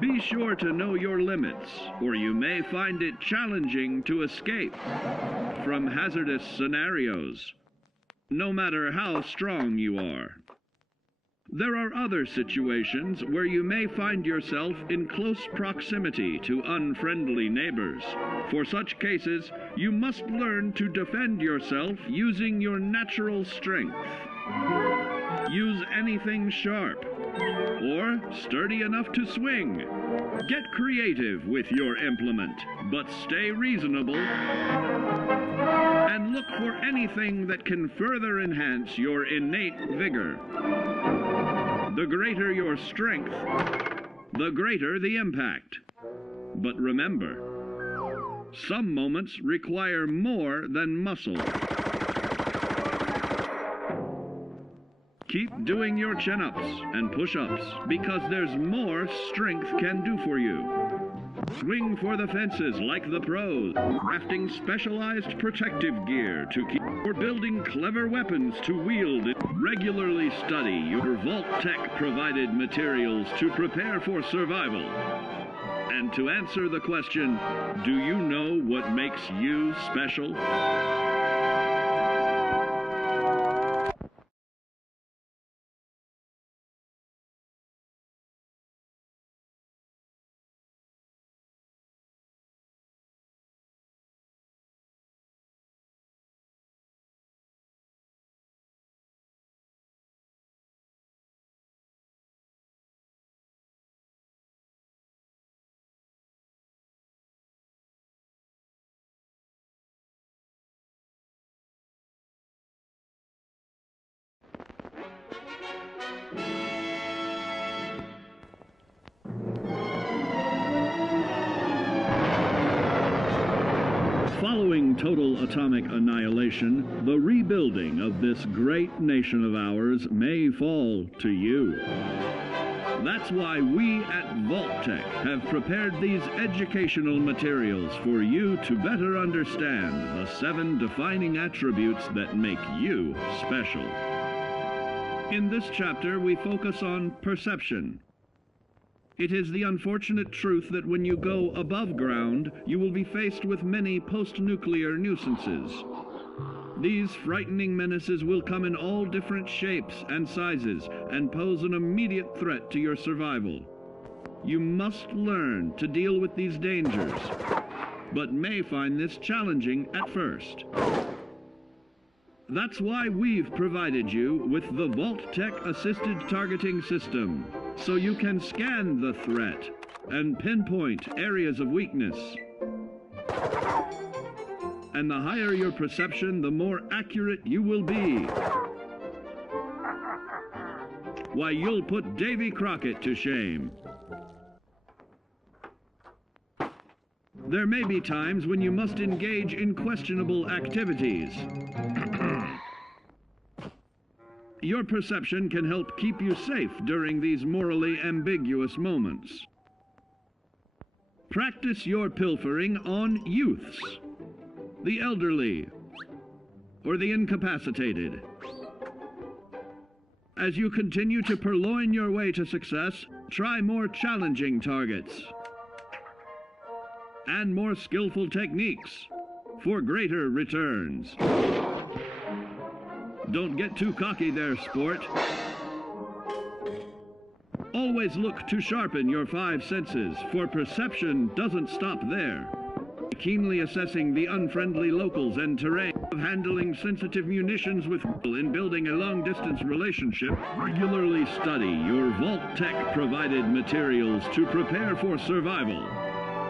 Be sure to know your limits, or you may find it challenging to escape from hazardous scenarios, no matter how strong you are. There are other situations where you may find yourself in close proximity to unfriendly neighbors. For such cases, you must learn to defend yourself using your natural strength. Use anything sharp or sturdy enough to swing. Get creative with your implement, but stay reasonable and look for anything that can further enhance your innate vigor. The greater your strength, the greater the impact. But remember, some moments require more than muscle. Keep doing your chin-ups and push-ups because there's more strength can do for you. Swing for the fences like the pros, crafting specialized protective gear to keep, or building clever weapons to wield. Regularly study your Vault-Tec provided materials to prepare for survival. And to answer the question, do you know what makes you special? Following total atomic annihilation, the rebuilding of this great nation of ours may fall to you. That's why we at Vault-Tec have prepared these educational materials for you to better understand the 7 defining attributes that make you special. In this chapter, we focus on perception. It is the unfortunate truth that when you go above ground, you will be faced with many post-nuclear nuisances. These frightening menaces will come in all different shapes and sizes and pose an immediate threat to your survival. You must learn to deal with these dangers, but may find this challenging at first. That's why we've provided you with the Vault-Tec Assisted Targeting System, so you can scan the threat and pinpoint areas of weakness. And the higher your perception, the more accurate you will be. Why, you'll put Davy Crockett to shame. There may be times when you must engage in questionable activities. Your perception can help keep you safe during these morally ambiguous moments. Practice your pilfering on youths, the elderly, or the incapacitated. As you continue to purloin your way to success, try more challenging targets and more skillful techniques for greater returns. Don't get too cocky there, sport. Always look to sharpen your 5 senses, for perception doesn't stop there. Keenly assessing the unfriendly locals and terrain, of handling sensitive munitions with in building a long-distance relationship, regularly study your Vault-Tec provided materials to prepare for survival.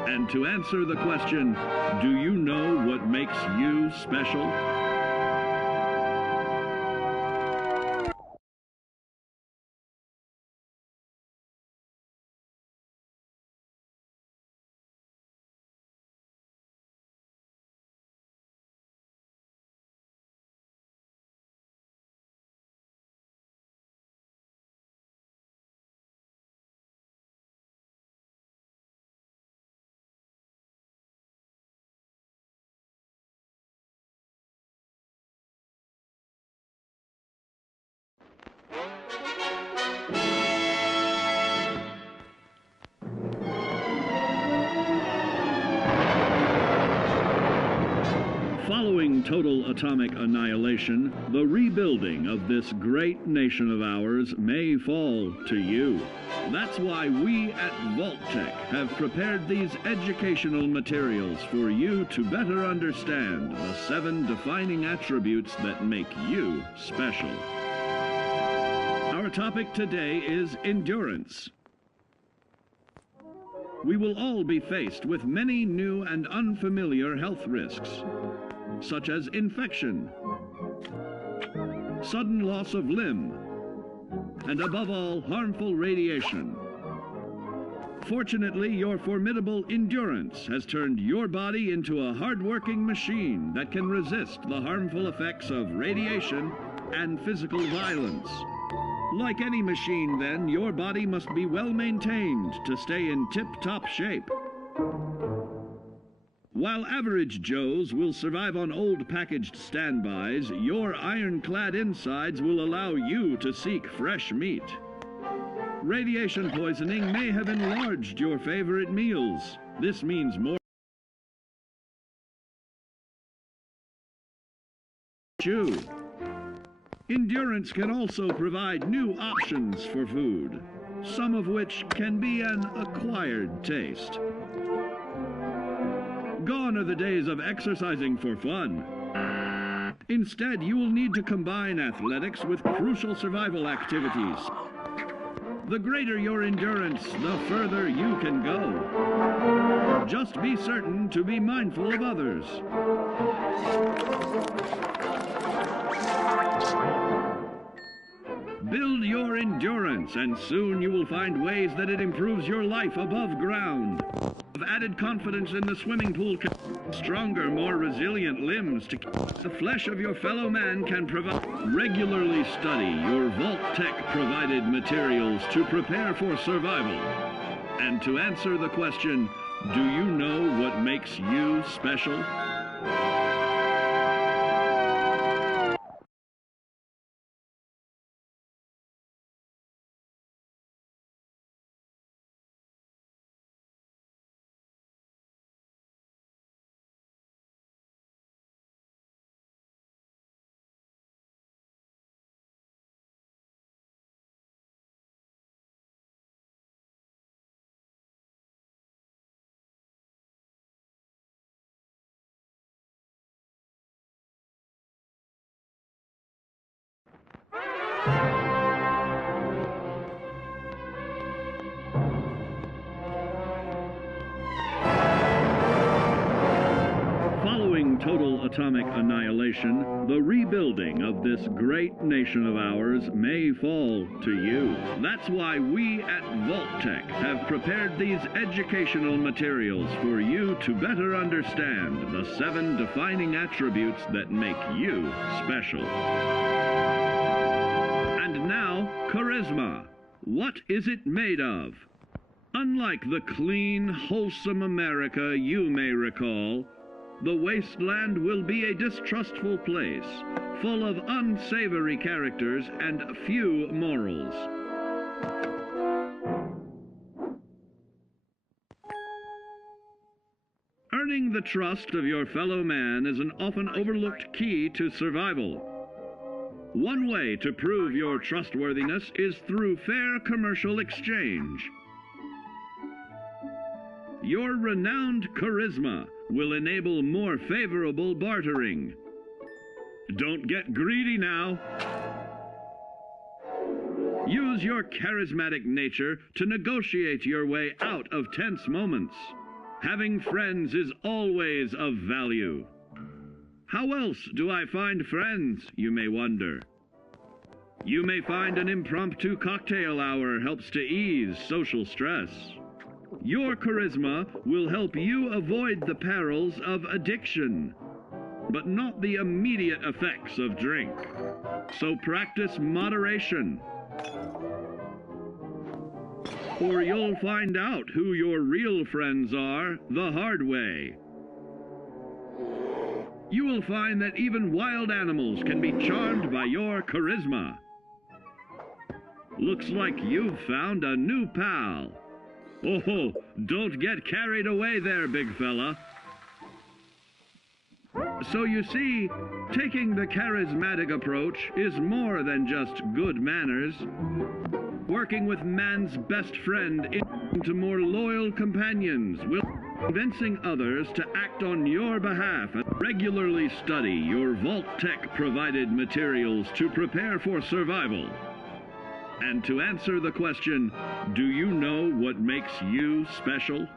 And to answer the question, do you know what makes you special? Following total atomic annihilation, the rebuilding of this great nation of ours may fall to you. That's why we at Vault-Tec have prepared these educational materials for you to better understand the 7 defining attributes that make you special. Our topic today is endurance. We will all be faced with many new and unfamiliar health risks, such as infection, sudden loss of limb, and above all, harmful radiation. Fortunately, your formidable endurance has turned your body into a hard-working machine that can resist the harmful effects of radiation and physical violence. Like any machine, then, your body must be well maintained to stay in tip-top shape. While average Joes will survive on old packaged standbys, your ironclad insides will allow you to seek fresh meat. Radiation poisoning may have enlarged your favorite meals. This means more chew. Endurance can also provide new options for food, some of which can be an acquired taste. Gone are the days of exercising for fun. Instead, you will need to combine athletics with crucial survival activities. The greater your endurance, the further you can go. Just be certain to be mindful of others. Build your endurance, and soon you will find ways that it improves your life above ground. Of added confidence in the swimming pool, stronger, more resilient limbs to the flesh of your fellow man can provide. Regularly study your Vault-Tec provided materials to prepare for survival. And to answer the question, do you know what makes you special? Following total atomic annihilation, the rebuilding of this great nation of ours may fall to you. That's why we at Vault-Tec have prepared these educational materials for you to better understand the 7 defining attributes that make you special. And now, charisma. What is it made of? Unlike the clean, wholesome America you may recall, the wasteland will be a distrustful place, full of unsavory characters and few morals. Earning the trust of your fellow man is an often overlooked key to survival. One way to prove your trustworthiness is through fair commercial exchange. Your renowned charisma will enable more favorable bartering. Don't get greedy now. Use your charismatic nature to negotiate your way out of tense moments. Having friends is always of value. How else do I find friends, you may wonder? You may find an impromptu cocktail hour helps to ease social stress. Your charisma will help you avoid the perils of addiction, but not the immediate effects of drink. So practice moderation, or you'll find out who your real friends are the hard way. You will find that even wild animals can be charmed by your charisma. Looks like you've found a new pal. Oh, don't get carried away there, big fella. So you see, taking the charismatic approach is more than just good manners. Working with man's best friend into more loyal companions will convincing others to act on your behalf and regularly study your Vault-Tec provided materials to prepare for survival. And to answer the question, do you know what makes you special?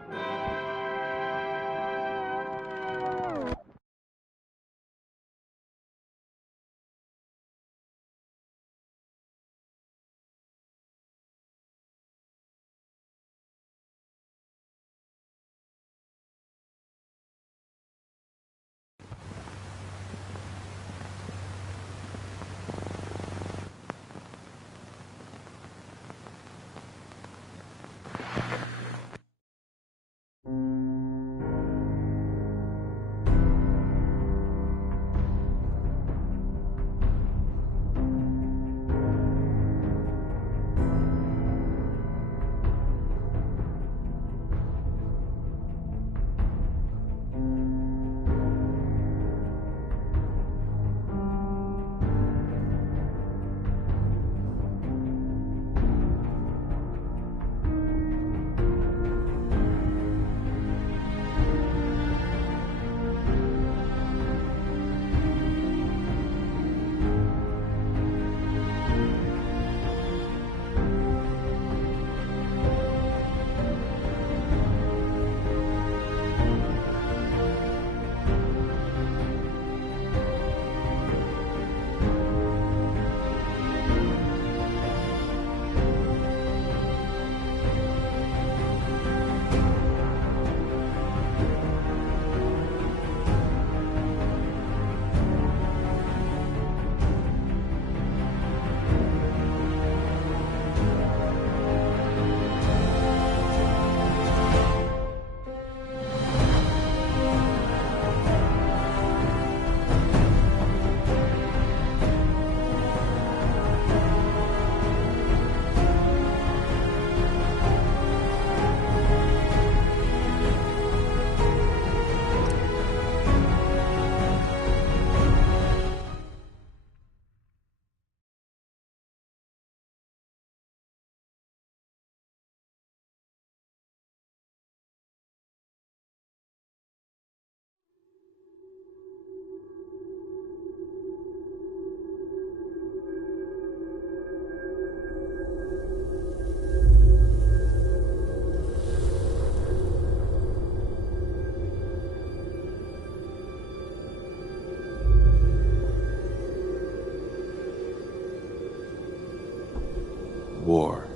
War.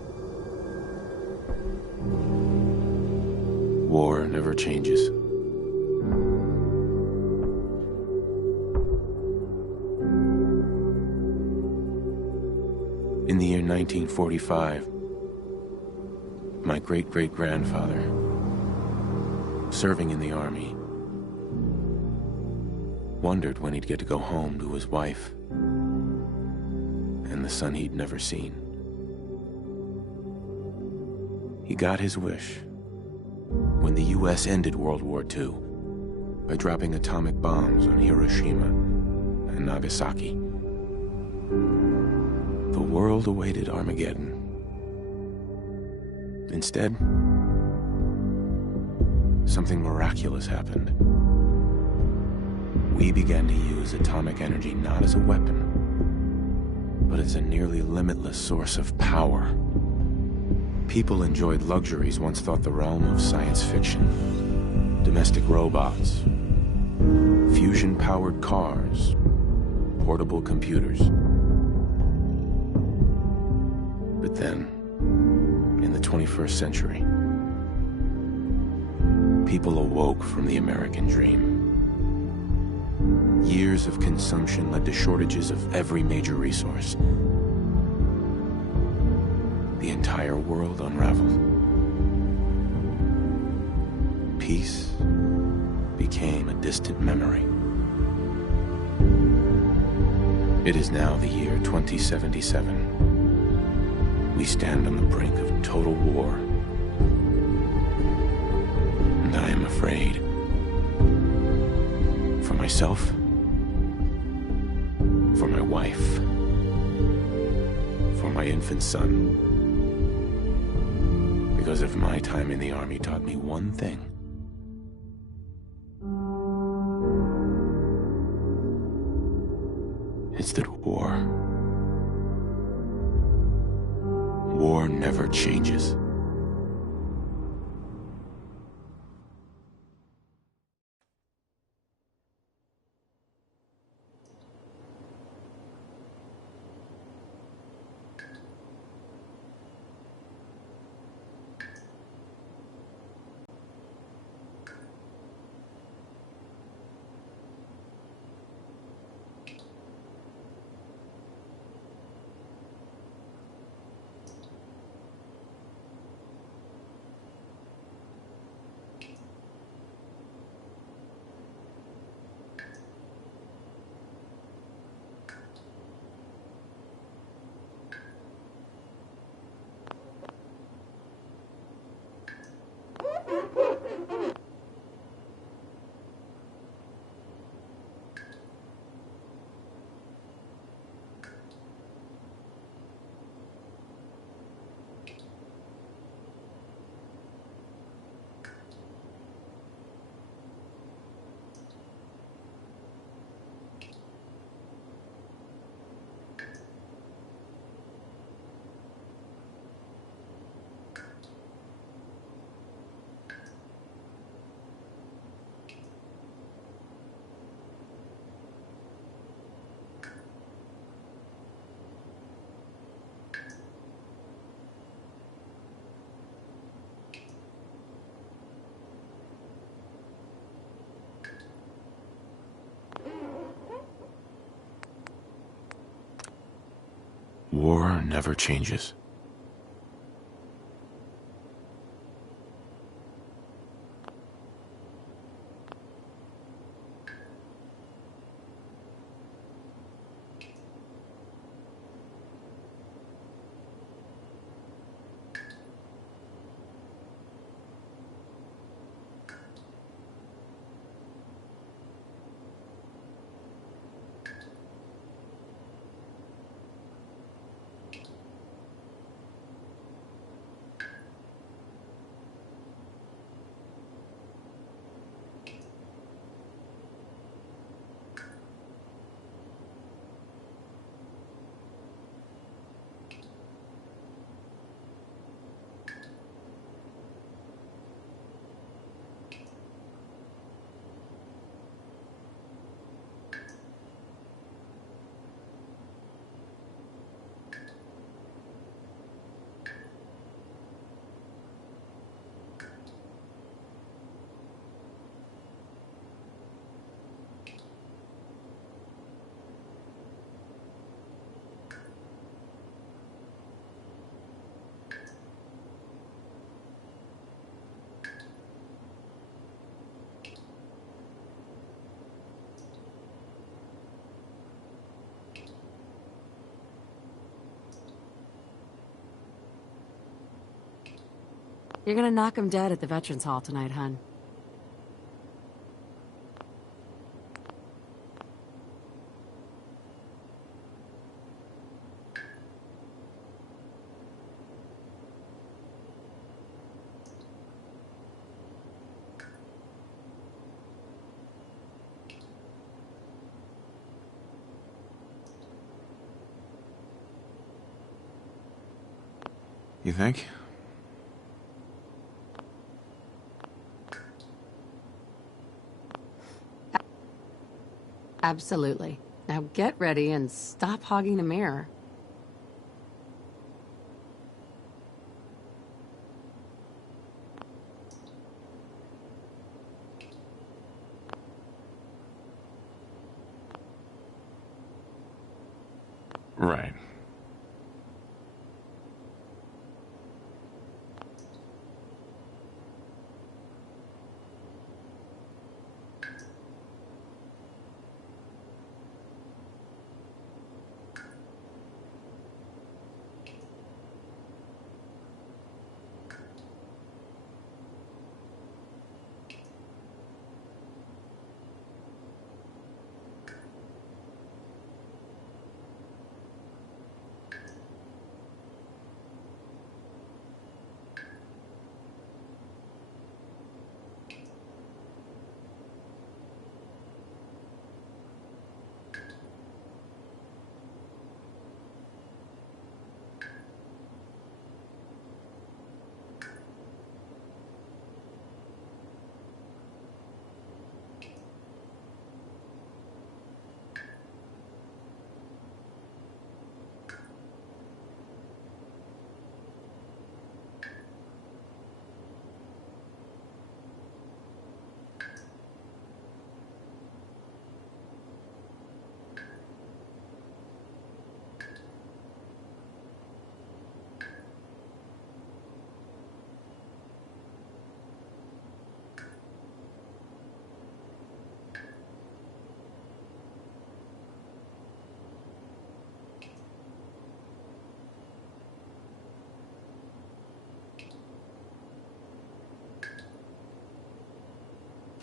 War never changes. In the year 1945, my great-great-grandfather, serving in the army, wondered when he'd get to go home to his wife and the son he'd never seen. He got his wish when the U.S. ended World War II by dropping atomic bombs on Hiroshima and Nagasaki. The world awaited Armageddon. Instead, something miraculous happened. We began to use atomic energy not as a weapon, but as a nearly limitless source of power. People enjoyed luxuries once thought the realm of science fiction. Domestic robots, fusion-powered cars, portable computers. But then, in the 21st century, people awoke from the American dream. Years of consumption led to shortages of every major resource. The entire world unraveled. Peace became a distant memory. It is now the year 2077. We stand on the brink of total war. And I am afraid. For myself, infant son. Because if my time in the army taught me one thing, it's that war never changes. War never changes. You're gonna knock him dead at the Veterans Hall tonight, hun. You think? Absolutely. Now get ready and stop hogging the mirror. Right.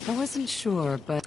I wasn't sure, but